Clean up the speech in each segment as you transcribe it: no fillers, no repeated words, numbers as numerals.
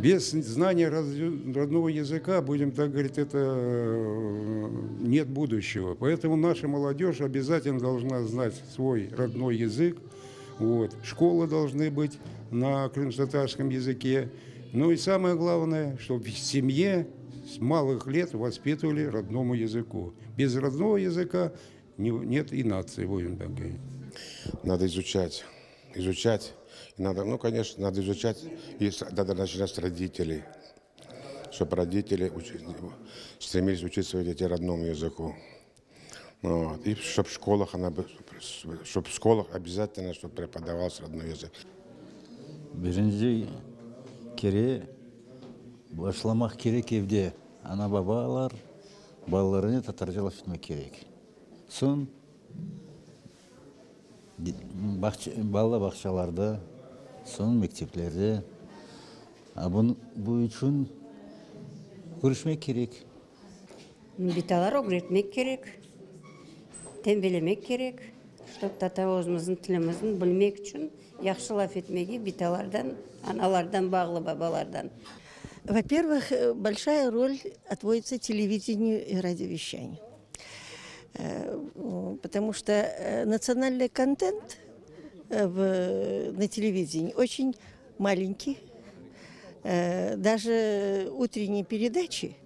Без знания родного языка, будем так говорить, это нет будущего. Поэтому наша молодежь обязательно должна знать свой родной язык. Вот. Школы должны быть на крымско-татарском языке. Ну и самое главное, чтобы в семье с малых лет воспитывали родному языку. Без родного языка нет и нации, будем так говорить. Надо изучать. Надо, ну, конечно, надо изучать, и надо начинать с родителей, чтобы родители стремились учить свои дети родному языку. Вот. И чтобы в школах, обязательно, чтобы преподавался родной язык. Биринci кере башламак керек евде ана бабалар балаларына татарчалап өтмек керек. Сон бала бакчаларда, сон мектеплерде бу үчүн көрүшмек керек. Биталар öğretmek керек, теңбелемек керек, чтобы татабызымыздын тилимиздин билмек үчүн яхшылап этмеги биталардан, аналардан, баглы бабалардан. Во-первых, большая роль отводится телевидению и радиовещанию. Потому что национальный контент на телевидении очень маленький. Даже утренние передачи,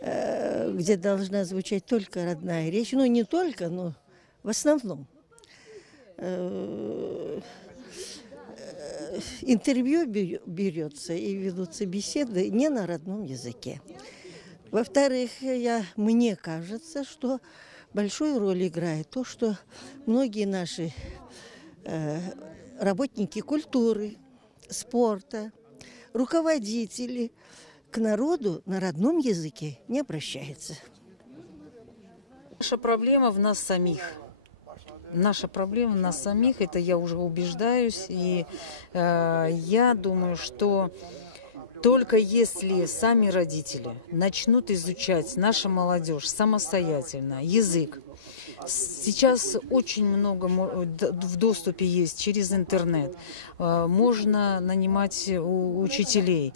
где должна звучать только родная речь, ну не только, но в основном. Интервью берется и ведутся беседы не на родном языке. Во-вторых, мне кажется, что большую роль играет то, что многие наши работники культуры, спорта, руководители к народу на родном языке не обращаются. Наша проблема в нас самих. Наша проблема в нас самих, это я уже убеждаюсь, и я думаю, что только если сами родители начнут изучать, наша молодежь самостоятельно, язык, сейчас очень много в доступе есть через интернет, можно нанимать учителей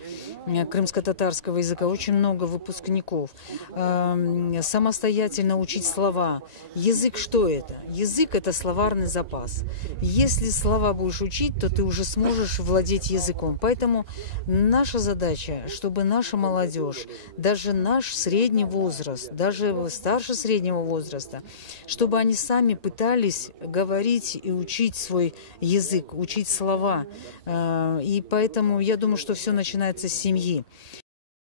крымско-татарского языка, очень много выпускников, самостоятельно учить слова. Язык что это? Язык – это словарный запас. Если слова будешь учить, то ты уже сможешь владеть языком. Поэтому наша задача, чтобы наша молодежь, даже наш средний возраст, даже старше среднего возраста, чтобы они сами пытались говорить и учить свой язык, учить слова. И поэтому я думаю, что все начинается с семьи.